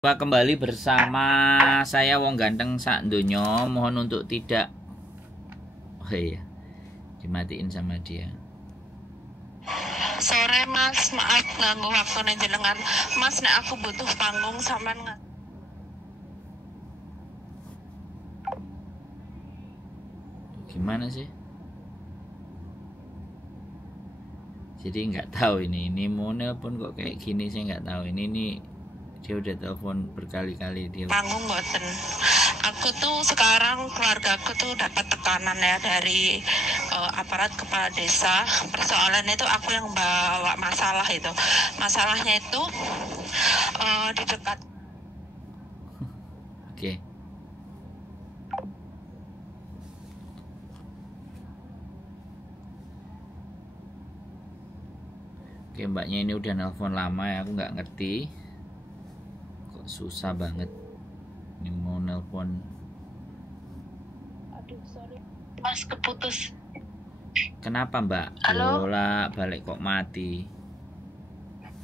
Jumpa kembali bersama saya Wong Ganteng sak donya. Mohon untuk tidak dimatiin sama dia. Sore Mas, maaf ganggu waktune jenengan. Mas, nek aku butuh panggung sampean Gimana sih? Jadi nggak tahu ini mau nelpon kok kayak gini, saya nggak tahu ini dia udah telepon berkali-kali dia. Panggung mboten. Aku tuh sekarang keluargaku tuh dapat tekanan ya dari aparat kepala desa. Persoalan itu aku yang bawa masalah itu. Masalahnya itu di dekat. Oke. Oke, mbaknya ini udah nelpon lama ya, aku nggak ngerti. Kok susah banget ini mau nelpon. Aduh, sorry. Mas, keputus. Kenapa mbak? Halo? Bola balik kok mati.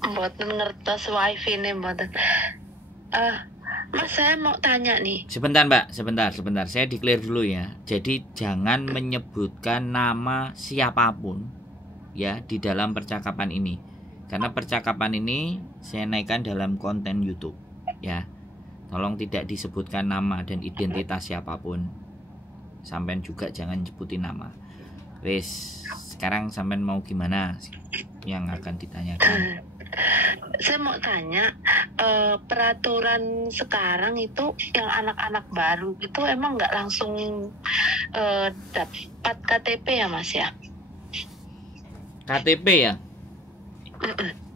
Mboten ngertos wifi nih mboten. Mas, saya mau tanya nih. Sebentar mbak, sebentar. Saya declare dulu ya. Jadi jangan menyebutkan nama siapapun ya di dalam percakapan ini. Karena percakapan ini saya naikkan dalam konten YouTube ya. Tolong tidak disebutkan nama dan identitas siapapun. Sampean juga jangan sebutin nama. Wes, sekarang sampean mau gimana yang akan ditanyakan? Saya mau tanya, peraturan sekarang itu yang anak-anak baru itu emang nggak langsung dapat KTP ya Mas ya? KTP ya?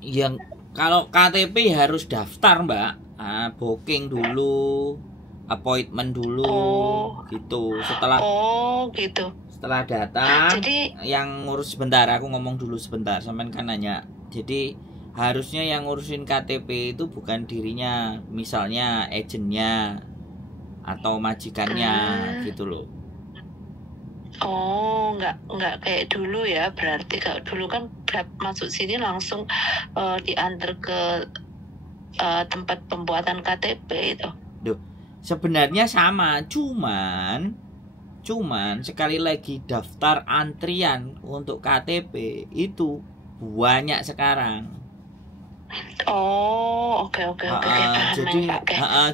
Yang kalau KTP harus daftar mbak, booking dulu, appointment dulu, gitu. Setelah datang, jadi yang ngurus sebentar, aku ngomong dulu sebentar, sampean kan nanya. Jadi harusnya yang ngurusin KTP itu bukan dirinya, misalnya agennya atau majikannya, gitu loh. Nggak kayak dulu ya, berarti kalau dulu kan masuk sini langsung diantar ke tempat pembuatan KTP itu. Duh, sebenarnya sama, cuman sekali lagi daftar antrian untuk KTP itu banyak sekarang. Oke.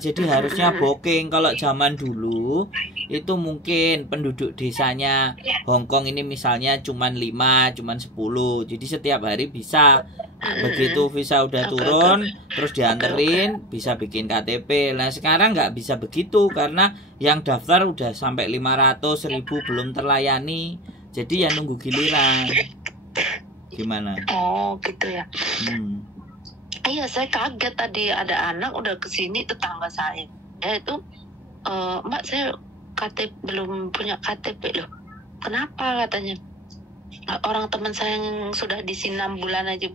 Jadi harusnya booking. Kalau zaman dulu itu mungkin penduduk desanya Hongkong ini misalnya cuman 5, cuman 10. Jadi setiap hari bisa. Begitu visa udah turun terus dianterin bisa bikin KTP. Nah sekarang nggak bisa begitu karena yang daftar udah sampai 500 ribu belum terlayani. Jadi ya nunggu giliran. Gimana? Oh gitu ya. Iya, saya kaget tadi ada anak udah kesini, tetangga saya itu, Mbak saya belum punya KTP loh. Kenapa katanya? Orang teman saya yang sudah di sini 6 bulan aja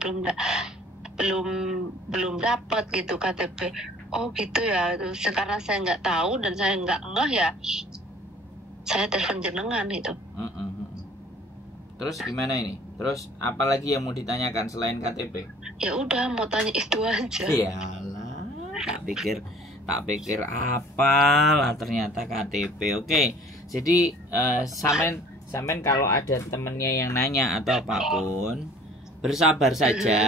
belum dapat gitu KTP. Oh gitu ya. Karena saya nggak tahu dan saya nggak ngeh ya, saya telepon jenengan itu. Terus gimana ini? Terus apalagi yang mau ditanyakan selain KTP? Ya udah mau tanya itu aja. Iyalah, tak pikir apalah ternyata KTP. Oke. Jadi sampean kalau ada temennya yang nanya atau apapun, bersabar saja.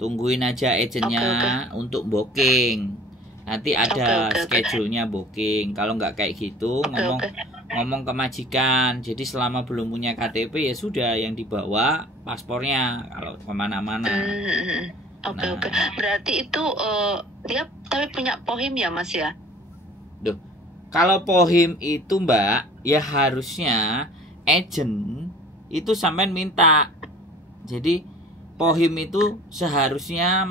Tungguin aja agennya untuk booking. Nanti ada schedule-nya booking. Kalau nggak kayak gitu, ngomong ke majikan. Jadi selama belum punya KTP ya sudah, yang dibawa paspornya kalau kemana-mana. Oke. Berarti itu dia tapi punya POHIM ya Mas ya? Duh, kalau POHIM itu mbak, ya harusnya agent itu sampean minta. Jadi POHIM itu seharusnya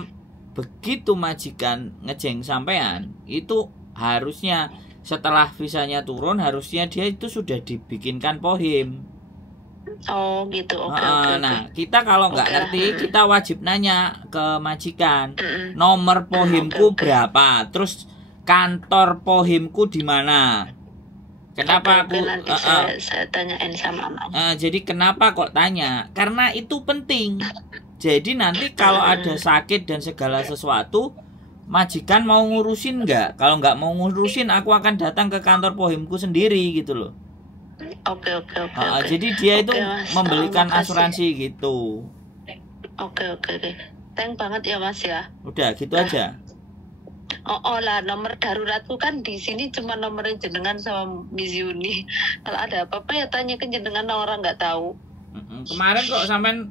begitu majikan ngejeng sampean, itu harusnya setelah visanya turun harusnya dia itu sudah dibikinkan POHIM. Oh gitu. Oke. Nah kita kalau nggak ngerti kita wajib nanya ke majikan, nomor POHIMku berapa, terus kantor POHIMku di mana. Kenapa nanti saya tanyain sama anaknya. Jadi kenapa kok tanya? Karena itu penting. Jadi nanti kalau ada sakit dan segala sesuatu, majikan mau ngurusin nggak? Kalau nggak mau ngurusin, aku akan datang ke kantor Pohimku sendiri gitu loh. Oke. Jadi dia itu Mas. membelikan Makasih. asuransi gitu. Oke. Thank banget ya Mas ya. Udah gitu aja. Oh lah, nomor daruratku kan di sini cuma nomor jenengan sama Miss Yuni. Kalau ada apa-apa ya tanya ke jenengan, orang nggak tahu. Kemarin kok sampean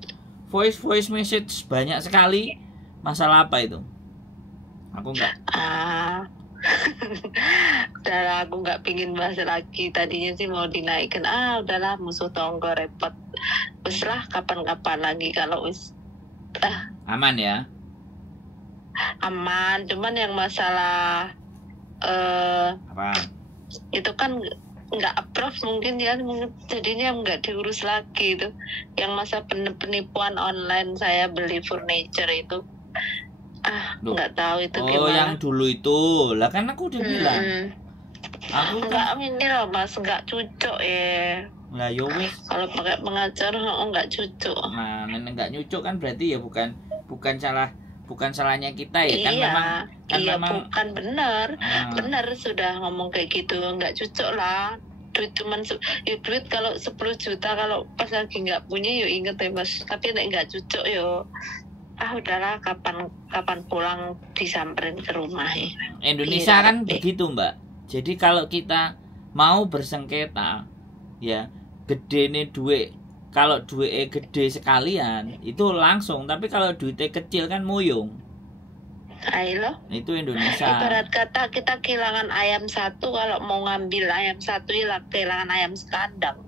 voice message banyak sekali. Masalah apa itu? Aku nggak. Udahlah, aku nggak pingin bahas lagi. Tadinya sih mau dinaikkan. Udahlah, musuh tonggo repot. Wis lah, kapan-kapan lagi kalau wis. Aman ya? Aman, cuman yang masalah Apa? itu kan nggak approve mungkin ya, jadinya nggak diurus lagi itu. Yang masa penipuan online saya beli furniture itu, nggak tahu itu gimana. Oh, yang dulu itu, lah kan aku udah bilang. Aku nggak ini loh Mas, nggak cocok ya. Lah yo wis. Kalau pakai pengacara nggak cocok. Nah, nggak nyucuk kan berarti ya bukan salahnya kita ya kan, memang bukan benar sudah ngomong kayak gitu, nggak cocok lah. Duit cuman duit kalau 10 juta kalau pas lagi nggak punya yo inget ya Mas, tapi nggak cocok yo. Udahlah, kapan pulang disamperin ke rumah ya. Indonesia kan begitu Mbak. Jadi kalau kita mau bersengketa ya gede nih duit. Kalau duitnya gede sekalian itu langsung, tapi kalau duitnya kecil kan muyung. Ayo. Itu Indonesia. Ibarat kata kita kehilangan ayam satu, kalau mau ngambil ayam satu ya kehilangan ayam sekandang.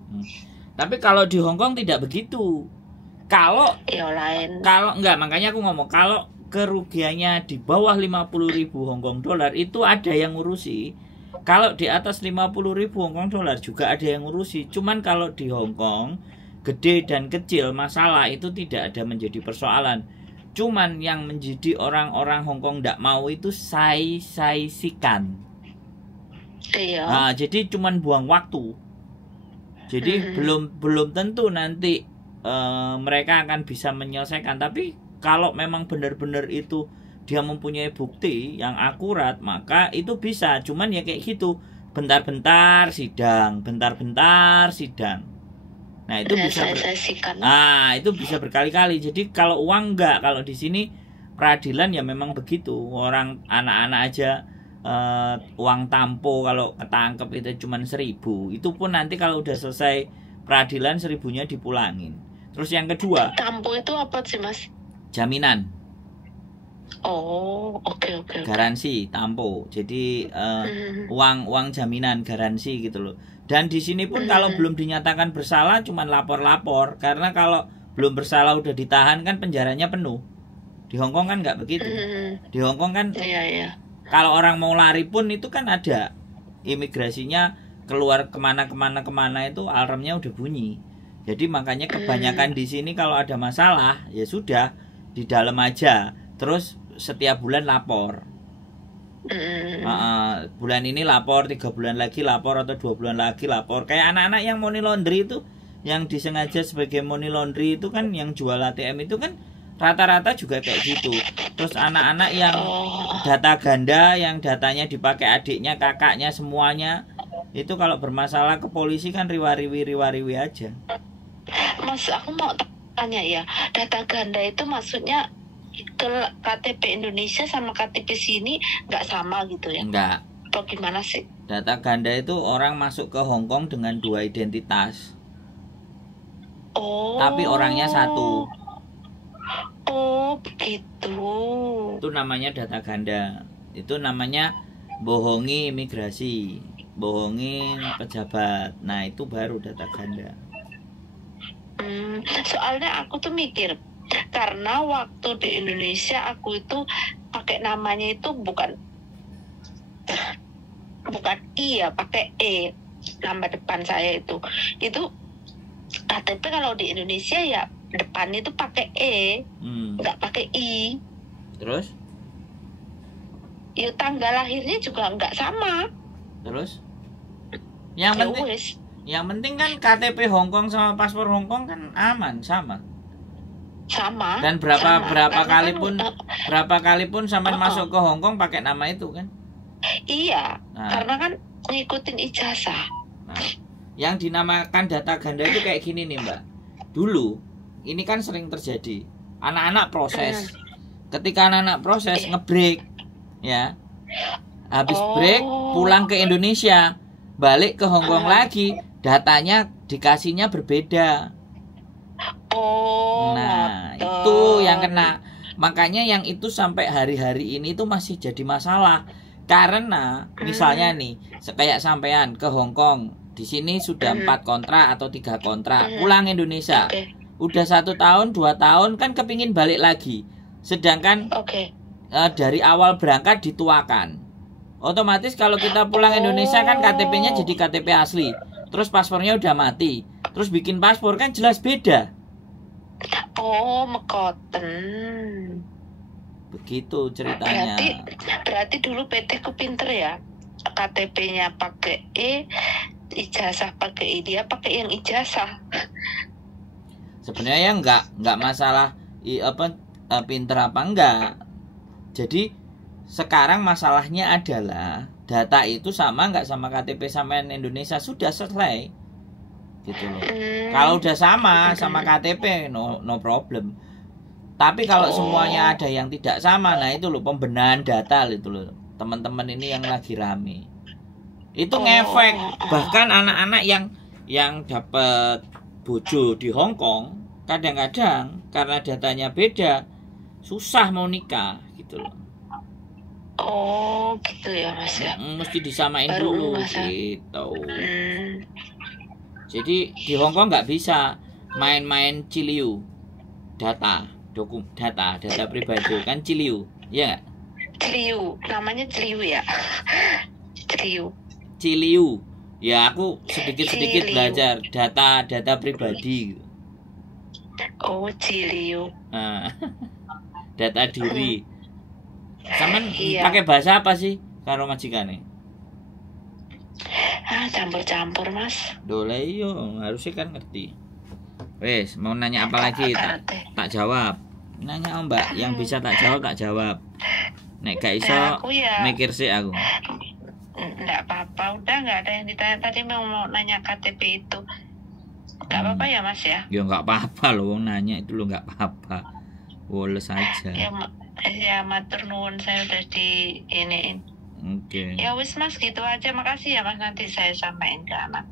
Tapi kalau di Hong Kong tidak begitu. Kalau enggak, makanya aku ngomong kalau kerugiannya di bawah 50.000 Hong Kong dolar itu ada yang ngurusi. Kalau di atas 50.000 Hong Kong dolar juga ada yang ngurusi. Cuman kalau di Hong Kong gede dan kecil masalah itu tidak ada menjadi persoalan. Cuman yang menjadi orang-orang Hong Kong tidak mau itu sikan. Iya. Nah, jadi cuman buang waktu. Jadi belum tentu nanti mereka akan bisa menyelesaikan. Tapi kalau memang benar-benar itu dia mempunyai bukti yang akurat, maka itu bisa. Cuman ya kayak gitu, bentar-bentar sidang. Nah, itu itu bisa berkali-kali. Jadi kalau uang enggak, kalau di sini peradilan ya memang begitu. Orang anak-anak aja uang tampo kalau ketangkep itu cuma 1.000. Itu pun nanti kalau udah selesai peradilan 1.000-nya dipulangin. Terus yang kedua, tampo itu apa sih Mas? Jaminan. Oh, oke. Garansi tampo. Jadi uang jaminan garansi gitu loh. Dan di sini pun kalau belum dinyatakan bersalah cuman lapor-lapor, karena kalau belum bersalah udah ditahan kan penjaranya penuh. Di Hong Kong kan nggak begitu. Di Hong Kong kan kalau orang mau lari pun itu kan ada imigrasinya, keluar kemana itu alarmnya udah bunyi. Jadi makanya kebanyakan di sini kalau ada masalah ya sudah di dalam aja. Terus setiap bulan lapor. Bulan ini lapor, 3 bulan lagi lapor, atau 2 bulan lagi lapor. Kayak anak-anak yang money laundry itu, yang disengaja sebagai money laundry itu kan, yang jual ATM itu kan rata-rata juga kayak gitu. Terus anak-anak yang data ganda, yang datanya dipakai adiknya, kakaknya, semuanya itu kalau bermasalah ke polisi kan riwa-riwi aja. Mas, aku mau tanya ya, data ganda itu maksudnya ke KTP Indonesia sama KTP sini nggak sama gitu ya? Enggak. Atau gimana sih? Data ganda itu orang masuk ke Hong Kong dengan 2 identitas. Tapi orangnya satu. Oh, begitu. Itu namanya data ganda. Itu namanya bohongi imigrasi, bohongin pejabat. Nah, itu baru data ganda. Soalnya aku tuh mikir, karena waktu di Indonesia aku itu pakai namanya itu bukan I ya, pakai E nama depan saya itu KTP kalau di Indonesia ya depannya itu pakai E, nggak pakai I. Terus? Ya tanggal lahirnya juga nggak sama. Terus? Yang penting kan KTP Hong Kong sama paspor Hong Kong kan aman, sama. Sama. Dan berapa Karena kali kan, pun sampai masuk ke Hong Kong pakai nama itu kan? Iya, Nah. karena kan ngikutin ijazah. Nah, yang dinamakan data ganda itu kayak gini nih Mbak. Dulu ini kan sering terjadi. Anak-anak proses. Ketika anak-anak proses ngebreak, ya. Habis break pulang ke Indonesia, balik ke Hong Kong lagi, datanya dikasihnya berbeda. Nah, itu yang kena. Makanya yang itu sampai hari-hari ini tuh masih jadi masalah. Karena misalnya nih, kayak sampean ke Hong Kong, di sini sudah 4 kontrak atau 3 kontrak, pulang Indonesia, udah 1 tahun 2 tahun kan kepingin balik lagi, sedangkan dari awal berangkat dituakan. Otomatis kalau kita pulang Indonesia kan KTP-nya jadi KTP asli, terus paspornya udah mati, terus bikin paspor kan jelas beda. Mekoten. Begitu ceritanya. Berarti dulu PT ku pinter ya. KTP-nya pakai E, ijazah pakai I, dia pakai yang ijazah. Sebenarnya nggak masalah pinter apa enggak. Jadi sekarang masalahnya adalah data itu sama nggak sama KTP sampean Indonesia, sudah selesai gitu loh. Kalau udah sama KTP no problem. Tapi kalau semuanya ada yang tidak sama, nah itu loh pembenahan data itu loh. Teman-teman ini yang lagi rame. Itu ngefek. Bahkan anak-anak yang dapat bojo di Hong Kong kadang-kadang karena datanya beda susah mau nikah gitu loh. Gitu ya Mas ya. Mesti disamain dulu gitu. Jadi di Hong Kong nggak bisa main-main ciliu data pribadi kan ciliu, ya nggak? Ciliu, namanya ciliu ya. Ciliu. Ya aku sedikit belajar data pribadi. Ciliu. Nah, data diri. Saman pakai bahasa apa sih karo majikane? Campur-campur Mas. Dole yo, harusnya kan ngerti. Wes, mau nanya apa lagi? Tak jawab. Nanya Mbak, yang bisa tak jawab. Nek gak iso mikir sih aku. Enggak apa-apa, udah nggak ada yang ditanya. Tadi mau nanya KTP itu. Nggak apa-apa ya Mas ya? Ya nggak apa-apa loh, nanya itu lo nggak apa-apa. Woles aja. Ya matur nuwun, saya udah di iniin. Oke. Ya wis Mas, gitu aja. Makasih ya Mas, nanti saya sampaikan ke anak.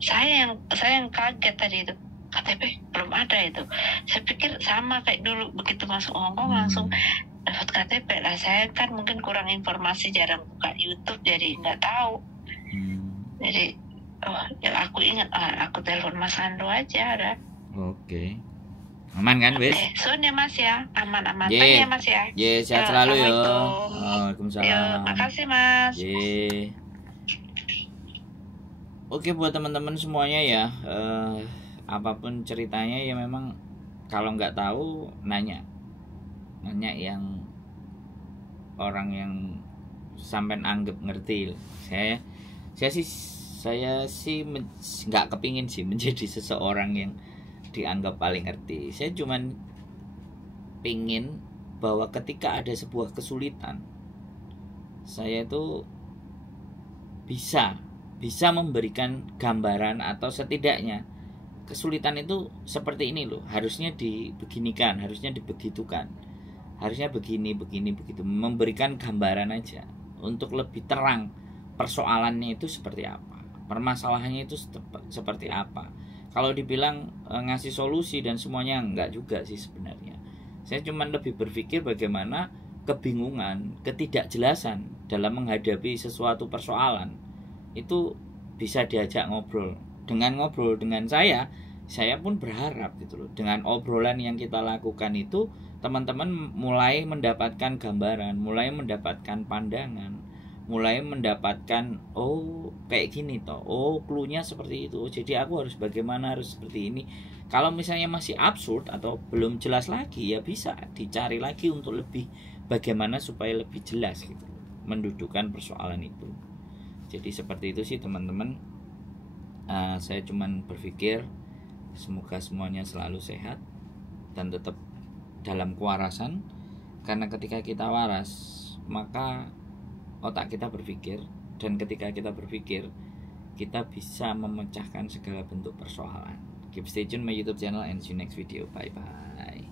Saya yang kaget tadi itu. KTP belum ada itu. Saya pikir sama kayak dulu, begitu masuk Hong Kong langsung dapat KTP lah. Saya kan mungkin kurang informasi, jarang buka YouTube, jadi nggak tahu. Jadi ya aku ingat aku telepon Mas Ando aja ada. Oke. Aman kan wis? Sun ya Mas ya, aman-aman. Ya Mas ya. Sehat selalu ya. Waalaikumsalam. Makasih Mas. Oke, buat teman-teman semuanya ya, apapun ceritanya ya memang kalau nggak tahu nanya yang orang yang sampai anggap ngerti. Saya sih nggak kepingin sih menjadi seseorang yang dianggap paling ngerti. Saya cuman pingin bahwa ketika ada sebuah kesulitan, saya itu bisa memberikan gambaran atau setidaknya kesulitan itu seperti ini loh, harusnya dibeginikan, harusnya dibegitukan, harusnya begini begitu, memberikan gambaran aja untuk lebih terang persoalannya itu seperti apa, permasalahannya itu seperti apa. Kalau dibilang ngasih solusi dan semuanya enggak juga sih sebenarnya. Saya cuma lebih berpikir bagaimana kebingungan, ketidakjelasan dalam menghadapi sesuatu persoalan itu bisa diajak ngobrol. Dengan ngobrol dengan saya pun berharap gitu loh, dengan obrolan yang kita lakukan itu teman-teman mulai mendapatkan gambaran, mulai mendapatkan pandangan, mulai mendapatkan kayak gini toh, cluenya seperti itu. Jadi aku harus bagaimana, harus seperti ini. Kalau misalnya masih absurd atau belum jelas lagi, ya bisa dicari lagi untuk lebih bagaimana supaya lebih jelas gitu mendudukan persoalan itu. Jadi seperti itu sih teman-teman. Saya cuman berpikir semoga semuanya selalu sehat dan tetap dalam kewarasan. Karena ketika kita waras, maka otak kita berpikir, dan ketika kita berpikir, kita bisa memecahkan segala bentuk persoalan. Keep stay tune my YouTube channel and see you next video. Bye bye.